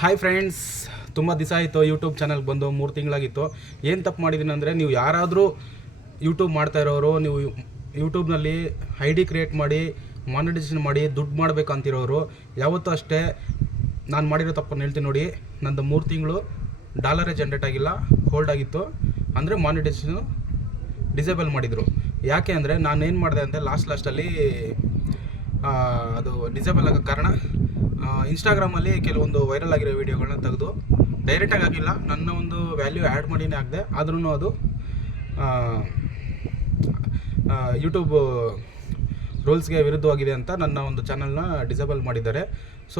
Hi friends, ತುಂಬ ದಿವಸ ಆಯಿತು ಯೂಟ್ಯೂಬ್ ಚಾನಲ್ಗೆ ಬಂದು 3 ತಿಂಗಳಾಗಿತ್ತು. ಏನು ತಪ್ಪು ಮಾಡಿದ್ದೀನಿ ಅಂದರೆ, ನೀವು ಯಾರಾದರೂ ಯೂಟ್ಯೂಬ್ ಮಾಡ್ತಾ ಇರೋರು, ನೀವು ಯೂಟ್ಯೂಬ್ನಲ್ಲಿ ಐ ಡಿ ಕ್ರಿಯೇಟ್ ಮಾಡಿ ಮಾನಿಟೈಸೇಷನ್ ಮಾಡಿ ದುಡ್ಡು ಮಾಡಬೇಕಂತಿರೋರು ಯಾವತ್ತೂ ಅಷ್ಟೇ ನಾನು ಮಾಡಿರೋ ತಪ್ಪನ್ನು ಹೇಳ್ತೀನಿ ನೋಡಿ. ನಂದು 3 ತಿಂಗಳು ಡಾಲರೇ ಜನ್ರೇಟ್ ಆಗಿಲ್ಲ, ಹೋಲ್ಡ್ ಆಗಿತ್ತು. ಅಂದರೆ ಮಾನಿಟೈಸೇಷನು ಡಿಸೇಬಲ್ ಮಾಡಿದರು. ಯಾಕೆ ಅಂದರೆ ನಾನು ಏನು ಮಾಡಿದೆ ಅಂದರೆ ಲಾಸ್ಟಲ್ಲಿ ಅದು ಡಿಸೇಬಲ್ ಆಗೋ ಕಾರಣ ಇನ್ಸ್ಟಾಗ್ರಾಮಲ್ಲಿ ಕೆಲವೊಂದು ವೈರಲ್ ಆಗಿರೋ ವೀಡಿಯೋಗಳನ್ನ ತೆಗೆದು ಡೈರೆಕ್ಟಾಗಿ ಆಗಿಲ್ಲ, ನನ್ನ ಒಂದು ವ್ಯಾಲ್ಯೂ ಆ್ಯಡ್ ಮಾಡಿನೇ ಆಗಿದೆ. ಆದ್ರೂ ಅದು ಯೂಟ್ಯೂಬ್ ರೂಲ್ಸ್ಗೆ ವಿರುದ್ಧವಾಗಿದೆ ಅಂತ ನನ್ನ ಒಂದು ಚಾನಲ್ನ ಡಿಸೇಬಲ್ ಮಾಡಿದ್ದಾರೆ. ಸೊ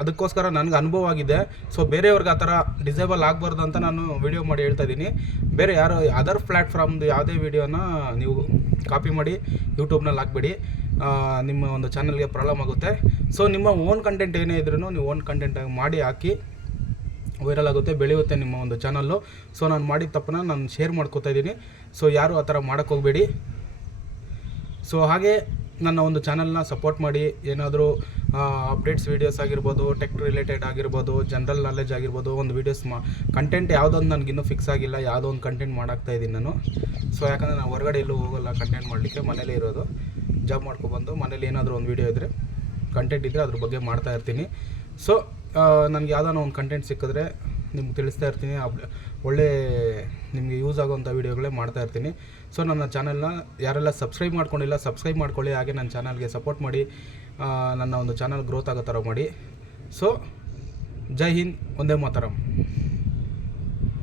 ಅದಕ್ಕೋಸ್ಕರ ನನಗೆ ಅನುಭವ ಆಗಿದೆ. ಸೊ ಬೇರೆಯವ್ರಿಗೆ ಆ ಥರ ಡಿಸೇಬಲ್ ಆಗಬಾರ್ದು ಅಂತ ನಾನು ವಿಡಿಯೋ ಮಾಡಿ ಹೇಳ್ತಾ ಇದ್ದೀನಿ. ಬೇರೆ ಯಾರೋ ಅದರ್ ಪ್ಲ್ಯಾಟ್ಫಾರ್ಮ್ದು ಯಾವುದೇ ವೀಡಿಯೋನ ನೀವು ಕಾಪಿ ಮಾಡಿ ಯೂಟ್ಯೂಬ್ನಲ್ಲಿ ಹಾಕ್ಬೇಡಿ, ನಿಮ್ಮ ಒಂದು ಚಾನಲ್ಗೆ ಪ್ರಾಬ್ಲಮ್ ಆಗುತ್ತೆ. ಸೊ ನಿಮ್ಮ ಓನ್ ಕಂಟೆಂಟ್ ಏನೇ ಇದ್ರೂ ನೀವು ಓನ್ ಕಂಟೆಂಟಾಗಿ ಮಾಡಿ ಹಾಕಿ, ವೈರಲ್ ಆಗುತ್ತೆ, ಬೆಳೆಯುತ್ತೆ ನಿಮ್ಮ ಒಂದು ಚಾನಲ್ಲು. ಸೊ ನಾನು ಮಾಡಿದ ತಪ್ಪನ್ನ ನಾನು ಶೇರ್ ಮಾಡ್ಕೋತಾ ಇದ್ದೀನಿ. ಸೊ ಯಾರು ಆ ಥರ ಮಾಡೋಕ್ಕೆ ಹೋಗಬೇಡಿ. ಸೊ ಹಾಗೆ ನನ್ನ ಒಂದು ಚಾನಲ್ನ ಸಪೋರ್ಟ್ ಮಾಡಿ. ಏನಾದರೂ ಅಪ್ಡೇಟ್ಸ್ ವೀಡಿಯೋಸ್ ಆಗಿರ್ಬೋದು, ಟೆಕ್ ರಿಲೇಟೆಡ್ ಆಗಿರ್ಬೋದು, ಜನರಲ್ ನಾಲೆಜ್ ಆಗಿರ್ಬೋದು, ಒಂದು ವೀಡಿಯೋಸ್ ಕಂಟೆಂಟ್ ಯಾವುದೊಂದು ನನಗಿನ್ನೂ ಫಿಕ್ಸ್ ಆಗಿಲ್ಲ, ಯಾವುದೋ ಒಂದು ಕಂಟೆಂಟ್ ಮಾಡಾಕ್ತಾ ಇದ್ದೀನಿ ನಾನು. ಸೊ ಯಾಕಂದರೆ ನಾನು ಹೊರಗಡೆ ಎಲ್ಲೂ ಹೋಗೋಲ್ಲ ಕಂಟೆಂಟ್ ಮಾಡಲಿಕ್ಕೆ, ಮನೇಲೇ ಇರೋದು. ಜಾಬ್ ಮಾಡ್ಕೊಬಂದು ಮನೇಲಿ ಏನಾದರೂ ಒಂದು ವೀಡಿಯೋ ಇದ್ದರೆ, ಕಂಟೆಂಟ್ ಇದ್ದರೆ ಅದ್ರ ಬಗ್ಗೆ ಮಾಡ್ತಾ ಇರ್ತೀನಿ. ಸೊ ನನಗೆ ಯಾವುದಾನ ಒಂದು ಕಂಟೆಂಟ್ ಸಿಕ್ಕಿದ್ರೆ ನಿಮ್ಗೆ ತಿಳಿಸ್ತಾ ಇರ್ತೀನಿ. ಒಳ್ಳೆ ನಿಮಗೆ ಯೂಸ್ ಆಗೋವಂಥ ವೀಡಿಯೋಗಳೇ ಮಾಡ್ತಾ ಇರ್ತೀನಿ. ಸೊ ನನ್ನ ಚಾನಲ್ನ ಯಾರೆಲ್ಲ ಸಬ್ಸ್ಕ್ರೈಬ್ ಮಾಡ್ಕೊಂಡಿಲ್ಲ, ಸಬ್ಸ್ಕ್ರೈಬ್ ಮಾಡ್ಕೊಳ್ಳಿ. ಹಾಗೆ ನನ್ನ ಚಾನಲ್ಗೆ ಸಪೋರ್ಟ್ ಮಾಡಿ, ನನ್ನ ಒಂದು ಚಾನಲ್ ಗ್ರೋತ್ ಆಗೋ ಥರ ಮಾಡಿ. ಸೊ ಜೈ ಹಿಂದ್, ಒಂದೇ ಮಾತರಂ.